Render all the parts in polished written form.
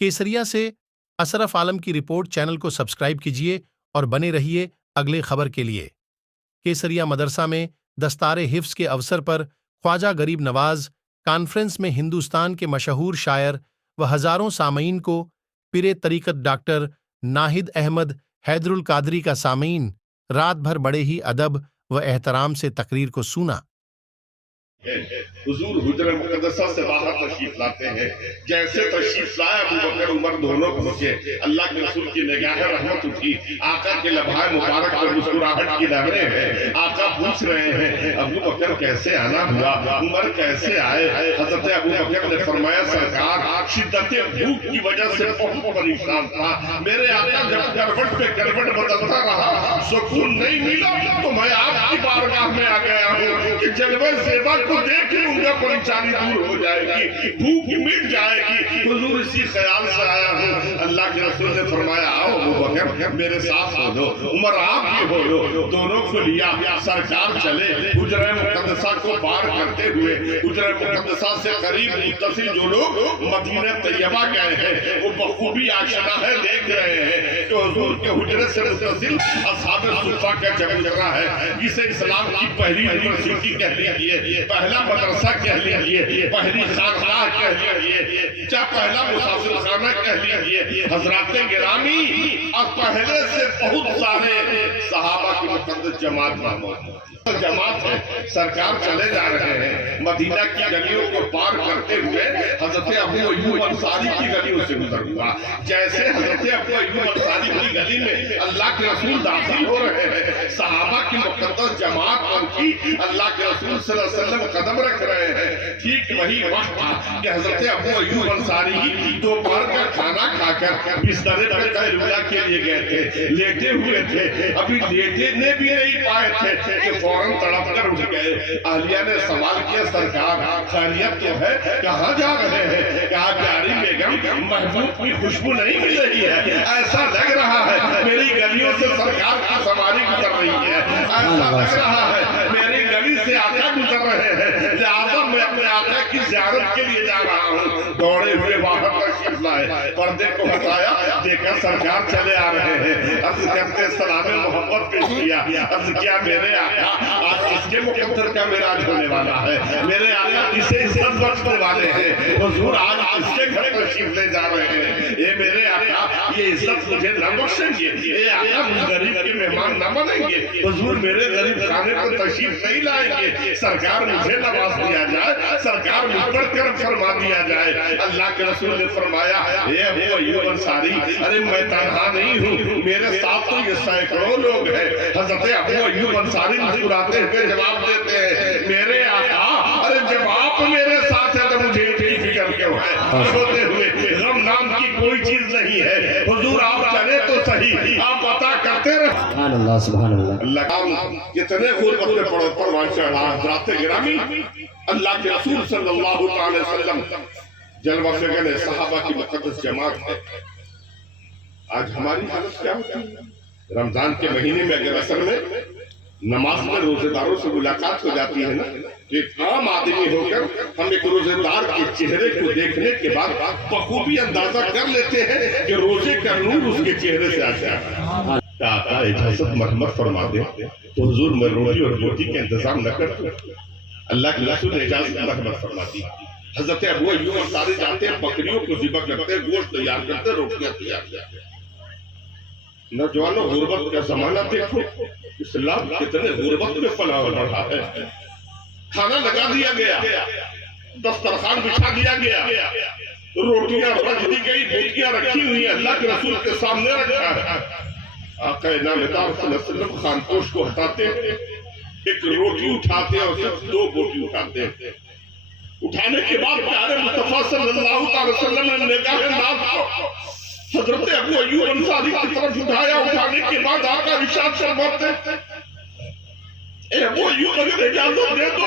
केसरिया से अशरफ आलम की report. Channel को सब्सक्राइब कीजिए और बने रहिए अगले खबर के लिए। केसरिया मदरसा में दस्तारे हिफ्स के अवसर पर ख्वाजा गरीब नवाज कॉन्फ्रेंस में हिंदुस्तान के मशहूर शायर व हजारों सामईन को पीरे तरीकत डॉक्टर नाहिद अहमद हैदरुल कादरी का सामईन रात भर बड़े ही अदब व एहतराम से तकरीर को सुना। हुजूर हुजरा मुकद्दसा से बाहर तशरीफ लाते हैं। जैसे तशरीफ लाए अबू बकर उमर दोनों पहुंचे। अल्लाह के रसूल की निगाह रहमत उठी। आका के लम्हाए मुबारक पर मुस्कुराहट की लहरें हैं। आका पूछ रहे हैं अबू बकर कैसे आना हुआ, उमर कैसे आए। हजरत अबू बकर ने फरमाया सरकार शिद्दत भूख की वजह से बहुत परेशान था। मेरे आका जब करवट पे करवट बदलता रहा सुकून नहीं मिला तो मैं आपकी बारगाह में आ गया हूँ कि जलवे सेवा को देख लूंगा, परेशानी दूर हो जाएगी, भूख मिट जाएगी। हुजूर इसी ख्याल से आया हूँ। अल्लाह के रसूल ने फरमाया आओ अबू बकर मेरे साथ हो लो, उमर आप भी हो लो। दोनों को लिया सरकार चले। हुजरा मुकद्दसा को पार करते हुए हुजरा मुकद्दसा से करीब मुत्तसिल जो लोग मदीना तैयबा गए हैं वो बखूबी आशना है, देख रहे हैं तो हुजूर के हुजरे से मुत्तसिल असहाब सुफ़ा का जगह है जिसे इस्लाम की पहली यूनिवर्सिटी कह लीजिए, पहला मदरसा कह लीजिए, पहली खानकाह कह लीजिए, चाहे पहला मुसाफिर खाना कह लीजिए। हजरात गिरामी और पहले से बहुत सारे सहाबा की मुक़द्दस जमात है। सरकार चले जा रहे हैं। मदीना की गलियों को पार करते हुए हजरत अबू अय्यूब अंसारी की गलियों से गुजर हुआ। जैसे हजरत अबू अय्यूब अंसारी की गली में अल्लाह के रसूल दाखिल हो रहे हैं, सहाबा की मुक़द्दस जमात उनकी अल्लाह के रसूल सल्लल्लाहु अलैहि वसल्लम कदम रख रहे हैं। ठीक वही वक्त था कि हजरत अबू अय्यूब अंसारी दोपहर का खाना खाकर बिस्तरे पर कैलुला के लिए गए थे, लेटे हुए थे। अभी लेटने भी नहीं पाए थे कि फौरन तड़प कर उठ गए। आलिया ने सवाल किया सरकार खैरियत तो है, कहाँ जा रहे हैं। कहा प्यारी बेगम महबूब की खुशबू नहीं मिल रही है, ऐसा लग रहा है मेरी गलियों से सरकार की सवारी गुजर रही है, ऐसा लग रहा है मेरी गली से आका गुजर रहे हैं, लिहाजा मैं अपने आका की ज़ियारत के लिए जा रहा हूँ। दौड़े हुए बाहर तशरीफ लाए, पर्दे को हटाया, देखा सरकार चले आ रहे हैं। अर्ज करते सलाम मोहब्बत पेश किया, अर्ज किया मेरे आका आज इसके मुकद्दर का मेराज होने वाला है, मेरे आका इसे इज्जत बख्शने वाले हैं। हुजूर आज इसके घर तशरीफ ले जा रहे हैं। ये मेरे आका ये इज्जत मुझे न बख्शेंगे, ये आका गरीब के मेहमान न बनेंगे। हुजूर मेरे गरीब खाने पर तशरीफ नहीं लाएंगे, सरकार मुझे नवाज दिया जाए, सरकार मुझ पर करम फरमा दिया जाए। अल्लाह के रसूल ने फरमाया ये अबू अय्यूब अंसारी अरे मैं तन्हा नहीं हूँ, मेरे साथ तो ये सैकड़ों लोग हैं। हजरत अबू अय्यूब अंसारी मुस्कुराते हुए जवाब देते हैं मेरे आका अरे जब आप मेरे साथ है तो मुझे इतनी फिक्र क्यों है। सोते हुए गम नाम की कोई चीज नहीं है। हुजूर आप चले तो सही, आप पता करते रहे। सुभान अल्लाह। अल्लाह कितने गुरबत में पड़ो परवान चढ़ा। हज़रात गिरामी अल्लाह के रसूल सल्लल्लाहु अलैहि वसल्लम जलवा से गए सहाबा की मुक़द्दस जमात है। आज हमारी हालत क्या होती है। रमजान के महीने में अगर असल में नमाज में रोजेदारों से मुलाकात हो जाती है ना, तो एक आम आदमी होकर हम एक रोजेदार के चेहरे को देखने के बाद बखूबी अंदाजा कर लेते हैं कि रोजे का नूर उसके चेहरे से आता है। आका इजाजत मरहमत फरमा दे तो हुजूर मैं रोटी और रोटी का इंतजाम न कर। अल्लाह के रसूल ने इजाजत मरहमत फरमा दी। हजरत अबू अय्यूब अंसारी जाते हैं, बकरियों को ज़िबा करते, गोश्त तैयार करते, रोटियां तैयार करते। नौजवानों गुर्बत का जमाना देखो, इस्लाम कितने गुर्बत में फलाह बढ़ा है। खाना लगा दिया गया, दस्तरखान बिछा दिया गया, रोटियां रख दी गई, रोटियां रखी हुई है, अल्लाह के रसूल के सामने रखा है। आका नामदार सल्लल्लाहु अलैहि वसल्लम खानपोश को हटाते, एक रोटी उठाते और सिर्फ दो बोटी उठाते। उठाने के बाद प्यारे मुस्तफा सल्लल्लाहु अलैहि वसल्लम ने निगाह नाज़ को हजरत अबू अय्यूब अंसारी की तरफ उठाया। उठाने के बाद आका इरशाद फरमाते ए अबू अय्यूब अगर इजाजत दे दो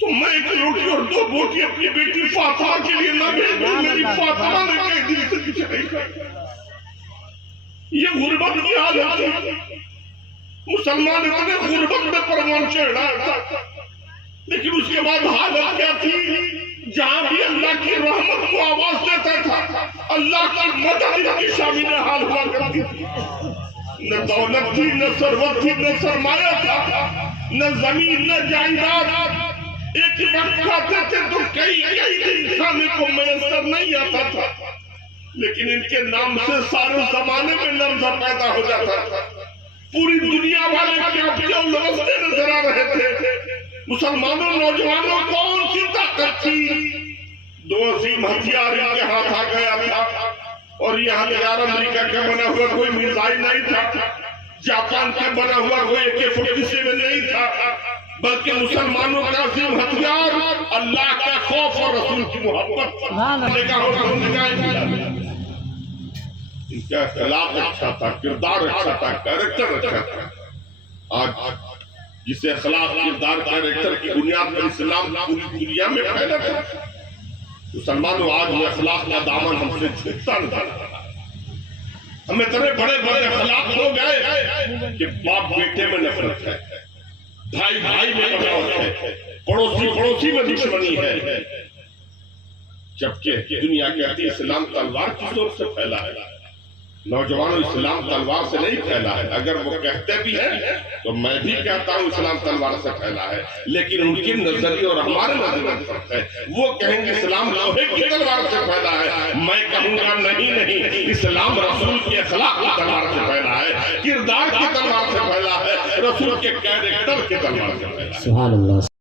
तो मैं एक रोटी और दो बोटी अपनी बेटी फातिमा के लिए न भेज दूं। मेरी फातिमा ने कई दिन से कुछ नहीं खाया। ये गुर्बत की हालत है। मुसलमान इतने गुर्बत में परवान चढ़ रहा था, लेकिन उसके बाद हालत क्या थी। جہاں بھی اللہ کی رحمت کو آواز دیتا تھا اللہ کی مدد ان کی شامل حال ہوا کرتی تھی. نہ دولت تھی، نہ ثروت تھی، نہ سرمایہ تھا، نہ زمین، نہ جائیداد. ایک وقت کھاتے تھے تو کئی دن کھانے کو میسر نہیں آتا تھا، لیکن ان کے نام سے سارے زمانے میں لرزہ پیدا ہو جاتا تھا. پوری دنیا والے کانپتے اور لرزتے نظر آ رہے تھے. مسلمانوں نوجوانوں کون سی طاقت تھی؟ دو عظیم ہتھیار ان کے ہاتھ آ گیا تھا، اور یہ ہتھیار امریکہ کا بنا ہوا کوئی میزائل نہیں تھا، جاپان کا بنا ہوا کوئی AK-47 نہیں تھا، بلکہ مسلمانوں کا عظیم ہتھیار اللہ کا خوف اور رسول کی محبت. ان کا اخلاق اچھا تھا، کردار اچھا تھا، کیریکٹر اچھا تھا. آج جسے اخلاق، کردار، کیریکٹر کی بنیاد پر اسلام پوری دنیا میں پھیلا تھا، مسلمانوں آج وہ اخلاق کا دامن ہم سے چھوٹتا نظر آ رہا ہے. ہمیں اتنے بڑے بڑے اخلاق ہو گئے کہ باپ بیٹے میں نفرت ہے، بھائی بھائی میں عداوت ہے، پڑوسی میں دشمنی ہے. جبکہ دنیا کہتی ہے اسلام تلوار کی زور سے پھیلا ہے. نوجوانوں اسلام تلوار سے نہیں پھیلا ہے. اگر وہ کہتے بھی ہیں تو میں بھی کہتا ہوں اسلام تلوار سے پھیلا ہے، لیکن ان کی نظریے اور ہمارے نظریے میں فرق ہے. وہ کہیں گے اسلام لوہے کی تلوار سے پھیلا ہے، میں کہوں گا نہیں، اسلام رسول کے اخلاق کی تلوار سے پھیلا ہے، کردار کی تلوار سے پھیلا ہے، رسول کے کیریکٹر کی تلوار سے پھیلا ہے. سبحان اللہ.